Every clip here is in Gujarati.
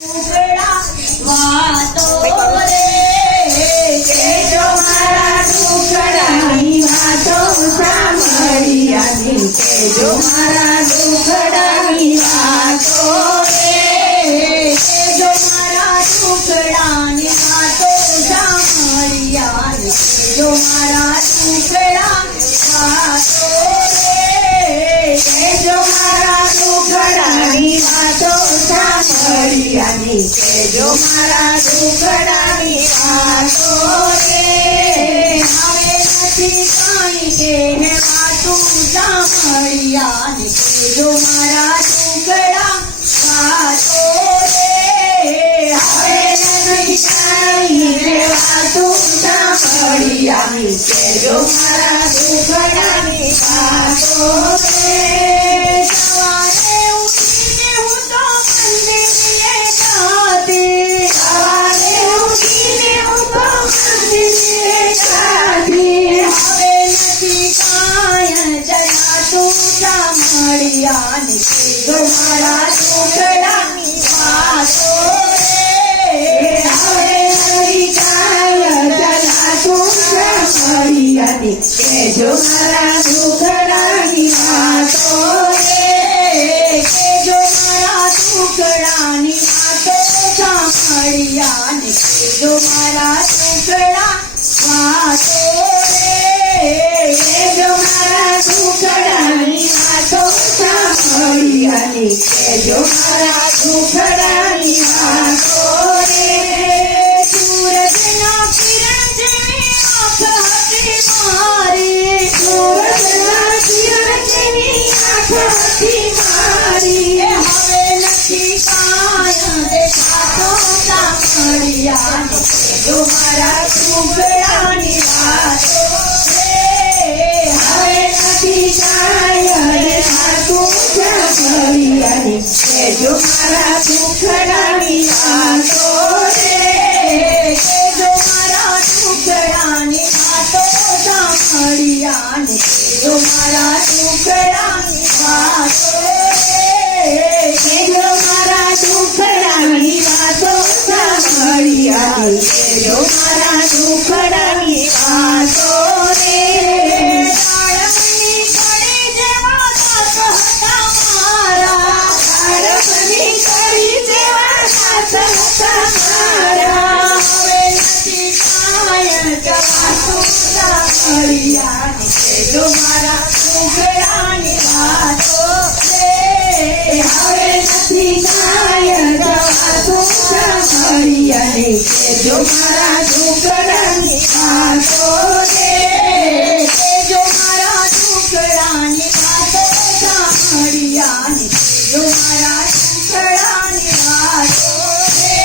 જો મારા દુખડાની વાતો રે, જો મારા દુખડાની વાતો સાંભળ્યા રે, જો મારા દુખડાની વાતો રે, જો મારા દુખડાની વાતો સાંભળ્યા રે, જો મારા દુખડાની વાતો રે, હવે નથી કાંઈ કે વાતું સાંભળ્યા ને જો મારા દુખડા વાતો રે, હવે નથી કાંઈ રે વાતું સાંભળ્યા ને જો મારા દુખડાની વાતો રે, સવારે ઉઠીને હું તો મંદિરે જાતી, સવારે ઉઠીને હું તો મંદિરે જાતી, હવે નથી કાંઈ જલાતું સાંભળ્યા ને જો મારા દુખડાની વાતો રે, હવે નથી કાંઈ જલાતું સાંભળ્યા ને જો મારા દુખડાની વાતો રે, જો મારા દુખડાની વાતો સાંભળ્યા ને જો મારા દુખડા વાતો રે, જો મારા દુખડાની વાતો સાંભળ્યા ને જો મારા દુખડાની વાતો રે, સૂરજના કિરણ જેવી આંખ હતી મારી, સૂરજના કિરણ જેવી આંખ હતી મારી, હવે નથી કાંઈ દેખાતો સાંભળ્યા ને જો મારા દુખડાની વાતો રે, હવે નથી કાંઈ દેખાતું સાંભળ્યા ને જો મારા દુખડાની વાતો રે, જો મારા દુખડાની વાતો સાંભળ્યા ને જો મારા દુખડાની વાતો રે, જો મારા દુખડાની વાતો સાંભળ્યા ને જો મારા દુખડાની વાતો રે, બાળકની કડી જેવા દાંત હતા મારા, બાળકની કડી જેવા દાંત હતા મારા, હવે નથી કાંઈ જવાતું સાંભળ્યા ને જો મારા દુખડાની વાતો રે, હવે નથી કાંઈ જવાતું સાંભળ્યા ને જો મારા દુખડાની વાતો રે, જો મારા દુખડાની વાતો સાંભળ્યા ને જો મારા દુખડાની વાતો રે,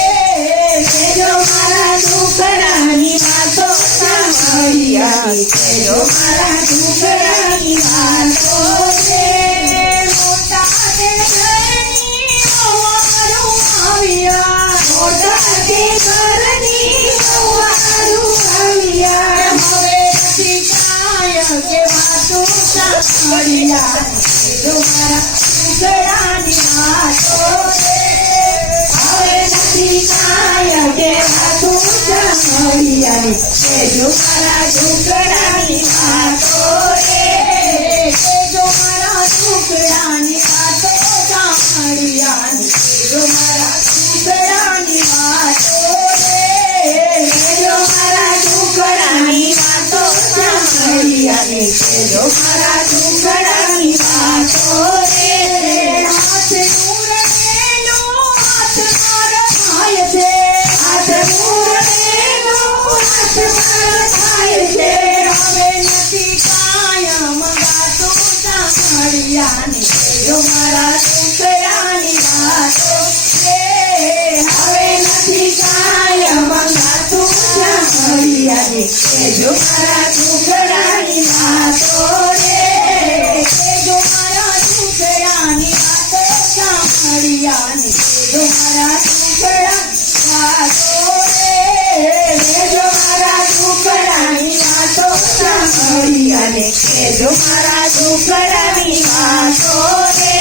જો મારા દુખડાની વાતો સાંભળ્યા ને જો મારા દુખડાની વાતો રે, મોટા તે ઘરની વહુવારું આવ્યા, મોટા તે ઘરની વહુવારું આવ્યા, હવે નથી કાંઈ કે વાતું સાંભળ્યા ને જો મારા દુખડાની વાતો રે, હવે નથી કાંઈ કે વાતું સાંભળ્યા ને જો મારા દુખડાની વાતો રે, જો મારા દુખડાની વાતો સાંભળ્યા ને જો મારા દુખડાની વાતો રે, જો મારા દુખડાની વાતો સાંભળ્યા ને જો મારા દુખડાની વાતો રે, હાથનું રડેલું હાથમાં રખાય છે, હાથનું રડેલું હાથમાં રખાય છે, હવે નથી કાંઈ મંગાતું સાંભળ્યા ને જો મારા દુખડાની વાતો રે, હવે નથી કાંઈ મંગાતું સાંભળ્યા ને જો મારા દુખડાની વાતો રે, જો મારા દુખડાની વાતો સાંભળ્યા ને જો મારા દુખડા વાતો રે, જો મારા દુખડાની વાતો સાંભળ્યા ને જો મારા દુખડાની વાતો રે,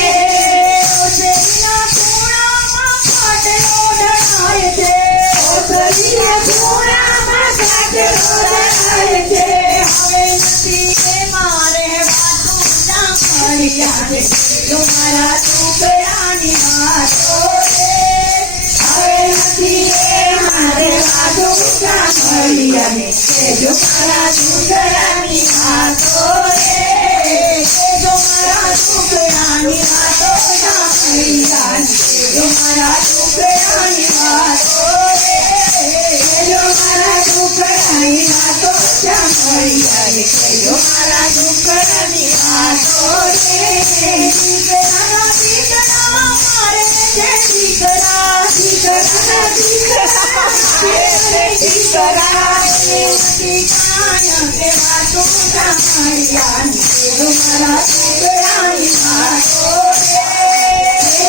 ઓસરીના ખૂણામાં ખાટલો કહેજો મારા દુખડાની વાતો રે. હવે નથી એ મારે વાતો સાંભળી અને કહેજો મારા દુખડાની વાતો રે. કહેજો મારા દુખડાની વાતો સાંભળી અને કહેજો મારા દુખડાની વાતો રે. કહેજો મારા દુખડાની વાતો સાંભળી અને કહેજો મારા દુખડાની વાતો રે. દીકરાના દીકરા મારે છે દીકરા, દીકરાના દીકરા મારે દીકરા. એમાંથી કાંઈ કે વાતો સાંભળી અને કહેજો મારા દુખડાની વાતો રે.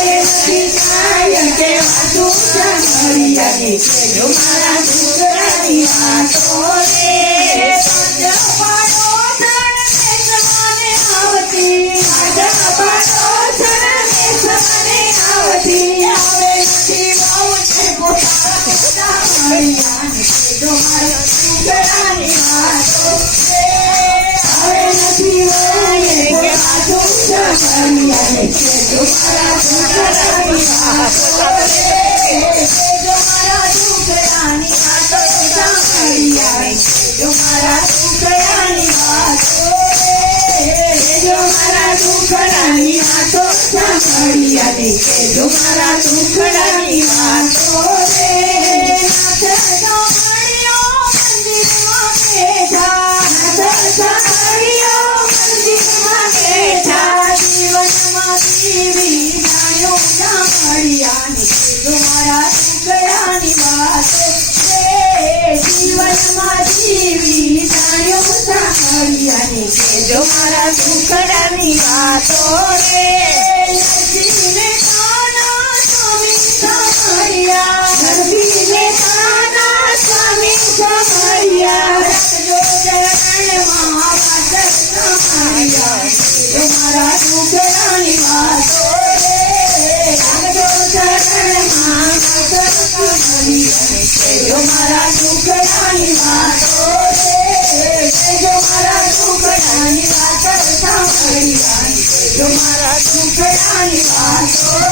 એમાંથી કાંઈ કે વાતો સાંભળી અને કહેજો મારા દુખડાની વાતો રે. કહેજો મારા દુખડાની વાતો રે. નાથ સાંભળ્યો મંદિરમાં બેઠા, નાથ સાંભળ્યો મંદિરમાં બેઠા. જીવનમાં જીવી જાણ્યો સાંભળ્યા ને કહેજો મારા દુખડાની વાતો રે. જીવનમાં જીવી જાણ્યો સાંભળ્યા ને કહેજો મારા દુખડાની વાતો રે. મારા દુખડાની વાતો રે. કહેજો મારા દુખડાની વાતો રે. કહેજો મારા દુખડાની વાતો સાંભળી કહેજો મારા દુખડાની વાતો